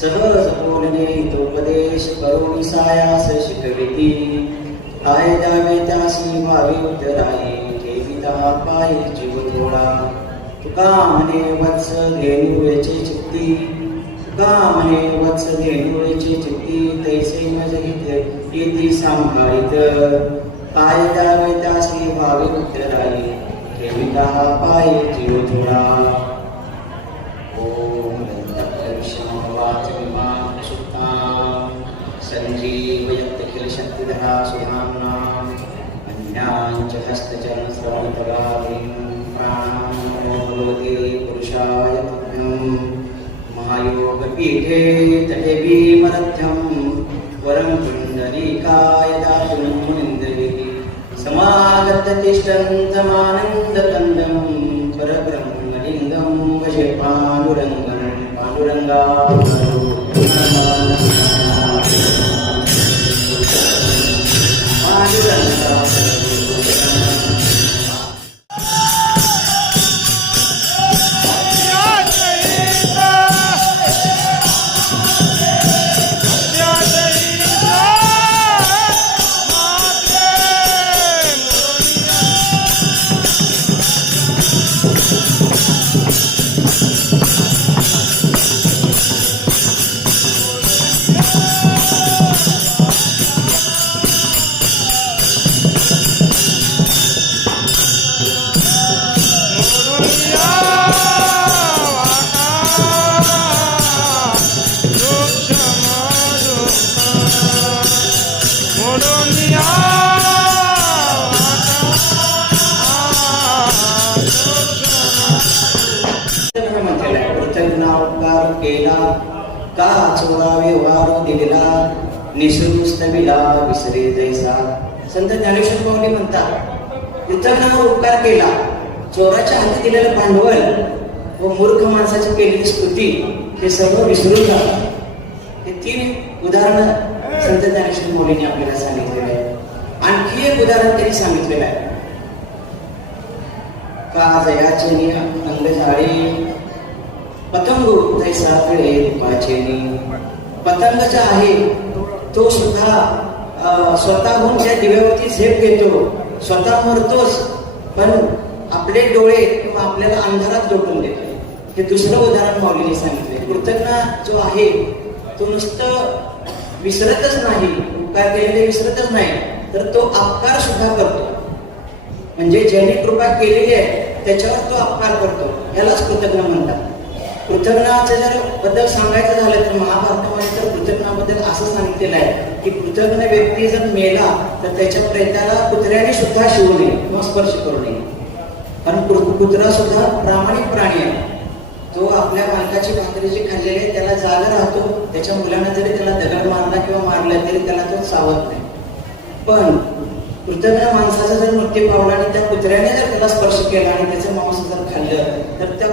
सहज बोलणे हितोपदेश करुणी सायास शिकविती काय द्यावे त्यासी भावे उतराई ठेविता पायी जीव थोडा तुका म्हणे वत्स धेनुवेचे चित्ती तैसे मज इति सांभाळित काय द्यावे त्यासी भावे उतराई ठेविता पायी जीव थोडा संजीवयत्यखिलशक्तिधरा सुधाम्नां अन्याञ्च हस्तचरणश्रवणपराधीं प्राणां भगवते पुरुषाय तुभ्यं महायोगपीठे तटे भीमरथ्यं वरं पुण्डरीकाय दातुं मुनीन्द्रैः समागततिष्ठन्तमानन्दकन्दं परब्रह्मलिङ्गं भजे पाण्डुरङ्गं पाण्डुरङ्गा का चोरावे वारो दिलेला निसृस्तविला विसरे जैसा. संत ज्ञानेश्वर माऊली म्हणतात, कृतज्ञावर उपकार केला चोराच्या हाती दिलेलं भांडवल व मूर्ख माणसाची केलेली स्तुती हे सर्व विसरून जातात. हे 3 उदाहरणं संत ज्ञानेश्वर माऊलींनी आपल्याला सांगितलेले आहे. आणखी एक उदाहरण त्यांनी सांगितलेलं आहे. का जयाचे अंग झाडे पतंगू तैसा तळे रूपाचेनी. पतंग जो आहे तो सुद्धा स्वतःहून त्या दिव्यावरती झेप घेतो, स्वतः मरतोच, पण आपले डोळे किंवा आपल्याला अंधारात लोटून देतो. हे दुसरं उदाहरण माऊलीने सांगितले. कृतज्ञ जो आहे तो नुसतं विसरतच नाही, उपकार केलेले विसरतच नाही, तर तो अपकार सुद्धा करतो. म्हणजे ज्याने कृपा केलेली आहे त्याच्यावर तो अपकार करतो, यालाच कृतज्ञ म्हणतात. कृतज्ञाचं जर बद्दल सांगायचं झालं तर महाभारतामध्ये तर कृतज्ञाबद्दल असं सांगितलेलं आहे की कृतज्ञ व्यक्ती जर मेला तर त्याच्या प्रेताला कुत्र्याने सुद्धा शिवू नये किंवा स्पर्श करू नये. कारण कुत्रा सुद्धा प्रामाणिक प्राणी आहे. तो आपल्या मालकाची भाकरी जी खाल्लेली आहे त्याला जागा राहतो. त्याच्या मुलांना जरी त्याला दगड मारला किंवा मारला तरी त्याला तो सावत नाही. पण कृतज्ञ माणसाचा जर मृत्यू पावला आणि त्या कुत्र्याने जर त्याला स्पर्श केला आणि त्याचं मांस जर खाल्लं तर त्या